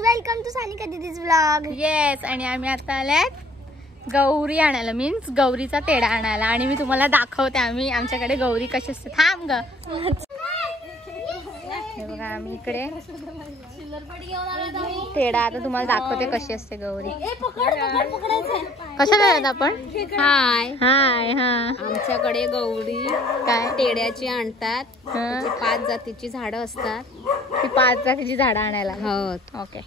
Welcome to Sanika दीदीज vlog. Yes. आणि आम्ही आता आल्यात गौरी आणायला, मीन्स गौरीचा तेढा आणायला. आणि मी तुम्हाला दाखवते आम्ही आमच्याकडे गौरी कशी असते. थांब ग. हे बघा आम्ही इकडे तेढा आता तुम्हाला दाखवते कशी असते गौरी. कशा झाल्यात आपण. हाय हाय. हा आमच्याकडे गौरी काय टेड्याची आणतात. 5 जातीची झाडं असतात. ती 5 जातीची झाडं आणायला. हो ओके.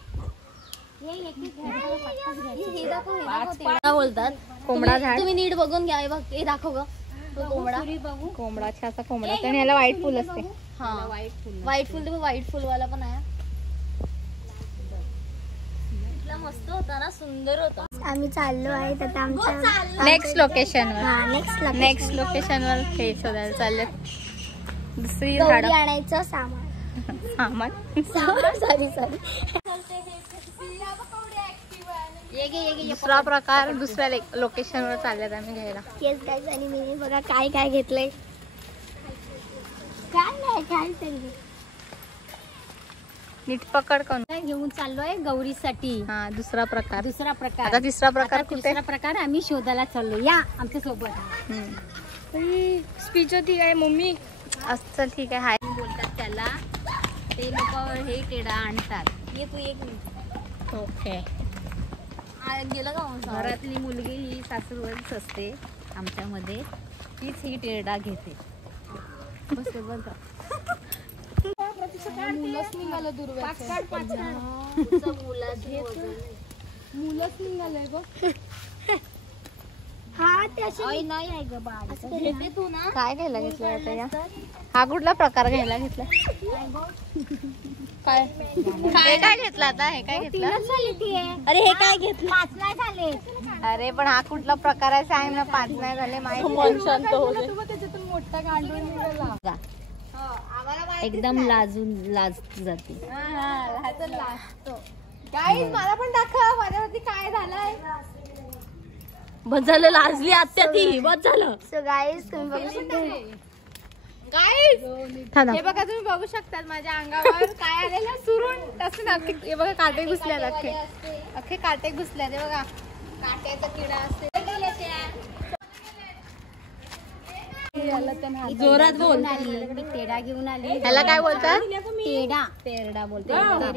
बोलतात कोंबडा झाड. तुम्ही नीट बघून घ्या. बघ हे दाखव ग. कोंबडा छासा कोंबडा. आणि ह्याला व्हाईट फुल असते. हा व्हाईट फुल. व्हाईट फुल वाला पण आहे. मस्त होता ना, सुंदर होता. आम्ही चाललो आहे आता आमच्या नेक्स्ट लोकेशनवर. नेक्स्ट लोकेशनवर हे शोधायला चालले. दुसरी गौरी झाडं आणायचं सामान. सॉरी. दुसरा प्रकार दुसऱ्या लोकेशनवर चालल्यात आम्ही घ्यायला. केस गाईज आणि मी बघा काय काय घेतलंय. काय तरी नीट पकड कोण घेऊन चाललोय गौरीसाठी. हा दुसरा प्रकार. आता तिसरा प्रकार कुठे. तिसरा प्रकार आम्ही शोधायला चाललो. या आमच्या सोबत. स्पीच होती काय मम्मी. असं ठीक आहे. हाय बोलतात त्याला. ते लोक हे टेडा आणतात. ये तू एक मिनिट. ओके. गेलं का. घरातली मुलगी ही सासूरवाडीच असते आमच्यामध्ये. तीच ही टेडा घेते. बस बघा. मुलंच निघालं मुलंच निघालंय बघ. नाही आहे ग बाळ. घेते तू ना. काय घ्यायला घेतलं आता या. हा कुठला प्रकार घ्यायला घेतला. काय हे काय घेतलं आता. हे काय घेतलं. अरे हे काय घेतलं. 5 नाही झाले. अरे पण हा कुठला प्रकार आहे सांग ना. 5 नाही झाले. त्याच्यातून मोठा गांडून निघाला. एकदम लाज जाते. मला पण दाखव माझ्यावरती काय झालंय. बस झालं. लाजली आत्या ती. बस झालं. सो गाईज तुम्ही बघू शकता. हे बघा तुम्ही बघू शकतात माझ्या अंगावर काय आलेलं सुरून. तसं ना हे बघा काटे घुसल्यात. अख्खे काटे घुसल्यात. हे बघा काट्याचा किडा असते. जोरात बोल. टेडा घेऊन आली. ह्याला काय बोलतात. तेरडा बोलतात.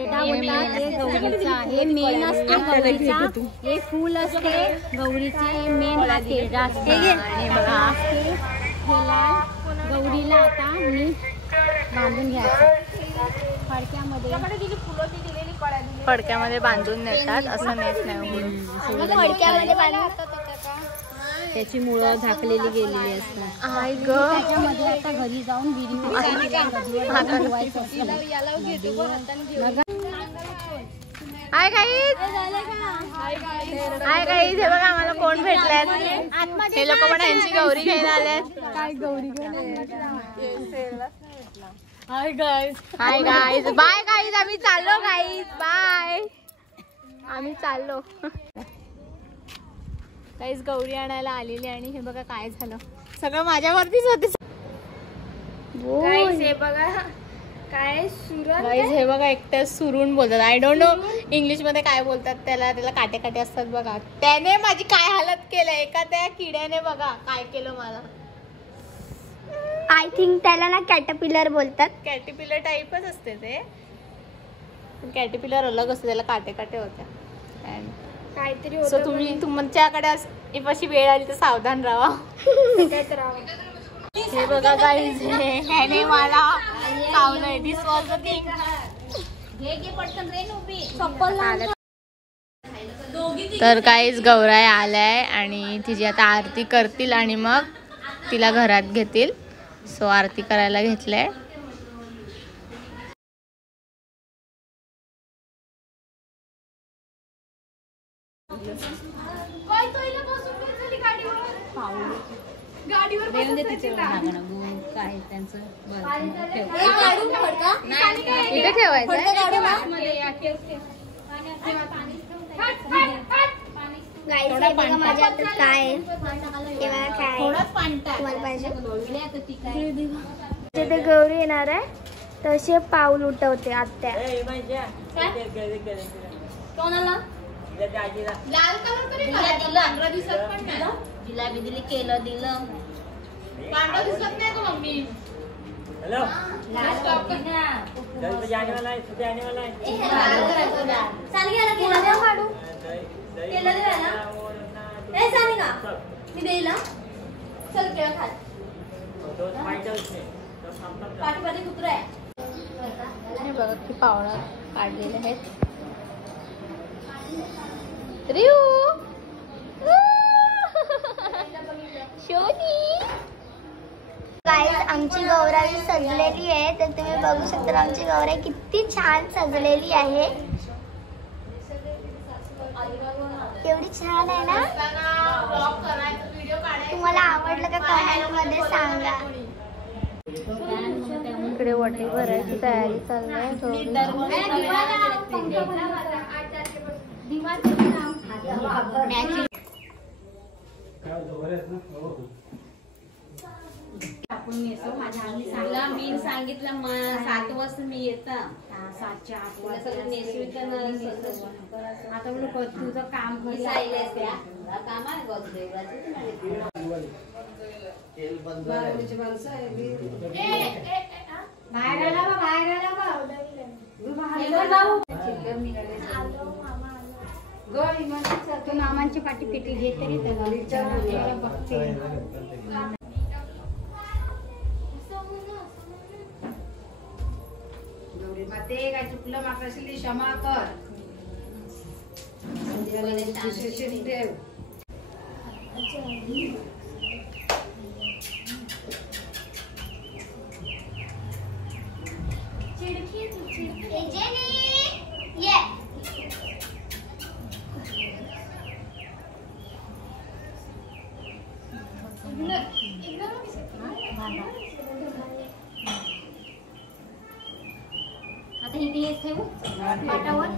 हे मेन असते गौरीचा. हे फुल असते गौरीचे. मेन हा तेरडा असते. गौरीला आता मी बांधून घ्यायचं फडक्यामध्ये बांधून नेतात. असं नेत नाही. त्याची मुळं झाकलेली गेलेली असतात. त्याच्यामध्ये आता घरी जाऊन हाय गाईज. हे बघा आम्हाला कोण भेटल्यात. हे लोक पण यांची गौरी घ्यायला आल्यात. काय Gauri hi guys. Bye guys. आम्ही चाललो गाईज. बाय. आम्ही चाललो गाईज. गौरी आणायला आलेली. आणि हे बघा काय झालं. सगळं माझ्यावरतीच होते. हे बघा काय सुरण. हे बघा एकट्या सुरून बोलतात. आय डोंट नो इंग्लिश मध्ये काय बोलतात त्याला. काटे काटे असतात बघा. त्याने माझी काय हालत केलं. एका त्या किड्याने बघा काय केलं मला. आय थिंक त्याला ना कॅटरपिलर बोलतात. कॅटरपिलर टाईपच असते ते. कॅटरपिलर अलग असते. त्याला काटे काटे होत्या काहीतरी. सो तुम्ही तुमच्याकडे अशी वेळ आली तर सावधान राहा. हे बघा गाईज. ह्याने मला चावलंय. दिस वॉज द थिंग. तर गाईज गौराई आलाय आणि तिची आता आरती करतील आणि मग तिला घरात घेतील. सो आरती करायला घेतलंय. काय त्यांचं इथे ठेवायचं. माझ्या हातात काय तुम्हाला पाहिजे. ते गौरी येणार आहे. तसे पाऊल उठवते आत्या. कोणाला लाल कलर तरी पांढरा दिसत पण नाही. जिलाबी दिली, केलं दिलं, पांढरा दिसत नाही का मम्मी? हेलो लाल स्टॉप कर. जल्दी बजे आने वाला है, सुबह आने वाला है। लाल करायचं, लाल. सानिकाला केलं द्या काढू. केलं द्या ना. ए सानिका, मी देईल ना. चल केळं खा. दो फाइटर उसमें तो संपर्क पाठीपाठी कुत्रा आहे. हे बघा की पावडा काढलेले आहेत. रिऊ शोनी. गाईज आमची गौराई सजलेली आहे, तर तुम्ही बघू शकता आमची गौराई किती छान सजलेली आहे. केवढी छान आहे ना. तुम्हाला आवडलं का कमेंट मध्ये सांगा. इकडे वटी भरायची तयारी चालली आहे. तुला मी सांगितलं 7 वाजता मी येतं. 7च्या 8 वाजता आता बोल तुझं काम काम आहे बाहेर आला बा, बाहेर आला बा. तू मामांची पाठी पिटी घे तरी बघते. ते काय चुकलं मात्र असेल क्षमा कर. ठेव. आता इथे ठेवू पाटावर.